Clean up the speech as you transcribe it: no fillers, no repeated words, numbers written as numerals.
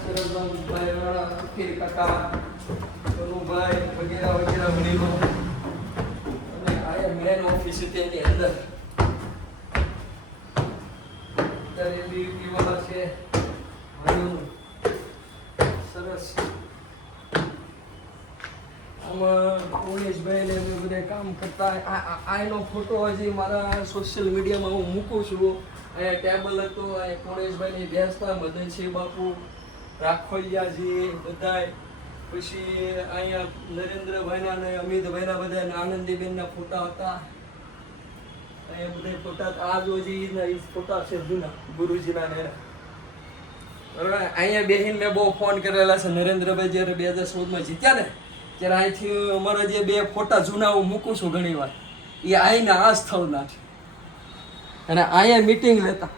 શરદભાઈ વાળા ફકીર કાકા કનુભાઈ વગેરે વગેરે વડીલો અને આ મેન ઓફિસ હતી એની અંદર અત્યારે બી વાળા છે સરસ આમાં ઉમેશભાઈ ને બધા કામ કરતા આનો ફોટો હજી મારા સોશિયલ મીડિયામાં હું મૂકું છું. અહીંયા ટેબલ હતો, અહીંયા કોણેશભાઈની બેસતા મદનસિંહ બાપુ રાખોલિયાજી બધાય, પછી અહીંયા નરેન્દ્રભાઈના અને અમિતભાઈના બધા આનંદીબેનના ફોટા હતા. અહીંયા બધા ફોટા આ જોજીના એ ફોટા છે જૂના ગુરુજીના ને બરાબર. અહીંયા બેહીને મેં બહુ ફોન કરેલા છે. નરેન્દ્રભાઈ જ્યારે 2014માં જીત્યા ને ત્યારે અહીંથી અમારા જે 2 ફોટા જૂના હું મૂકું છું ઘણી વાર, એ આઈને આ સ્થળના છે અને અહીંયા મીટિંગ લેતા